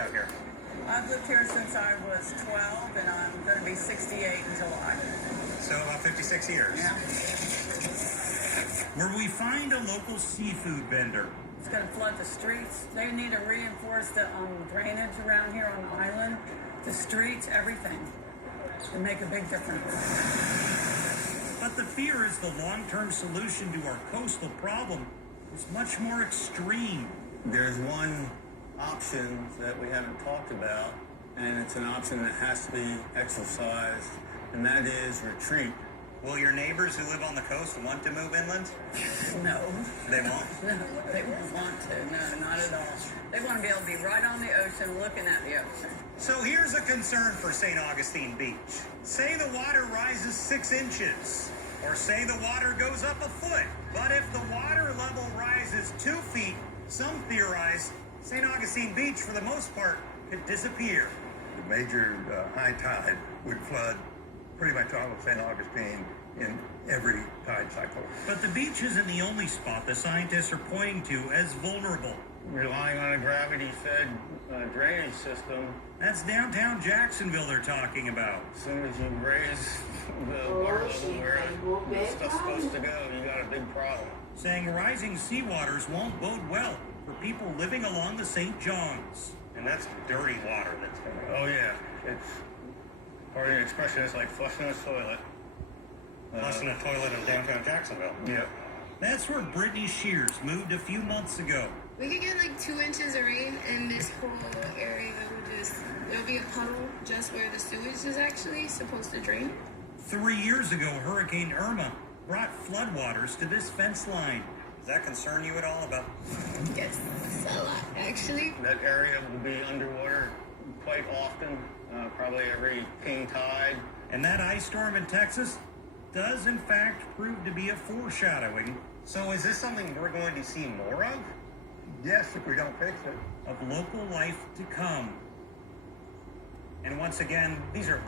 out here? I've lived here since I was 12, and I'm going to be 68 in July. So about 56 years. Yeah. Where we find a local seafood vendor. It's going to flood the streets. They need to reinforce the drainage around here on the island, the streets, everything, to make a big difference. But the fear is the long-term solution to our coastal problem is much more extreme. There's one option that we haven't talked about, and it's an option that has to be exercised, and that is retreat. Will your neighbors who live on the coast want to move inland? No. They won't? No, they won't want to. No, not at all. They want to be able to be right on the ocean, looking at the ocean. So here's a concern for St. Augustine Beach. Say the water rises 6 inches, or say the water goes up a foot. But if the water level rises 2 feet, some theorize St. Augustine Beach, for the most part, could disappear. The major high tide would flood pretty much all of St. Augustine in every tide cycle. But the beach isn't the only spot the scientists are pointing to as vulnerable. Relying on a gravity-fed drainage system, That's downtown Jacksonville they're talking about. as soon as you raise the water level where the stuff's supposed to go, you got a big problem. Saying rising seawaters won't bode well for people living along the St. Johns. And that's dirty water that's coming. Oh yeah, it's pardon the expression, it's like flushing a toilet. Flushing a toilet in downtown Jacksonville. Yeah. That's where Brittany Shears moved a few months ago. We could get like 2 inches of rain, and this whole area there'll be a puddle just where the sewage is actually supposed to drain. 3 years ago, Hurricane Irma brought floodwaters to this fence line. Does that concern you at all about? Yes, a lot actually. That area will be underwater quite often, probably every king tide. And that ice storm in Texas does in fact prove to be a foreshadowing So is this something we're going to see more of? Yes, if we don't fix it. of local life to come. And once again, these are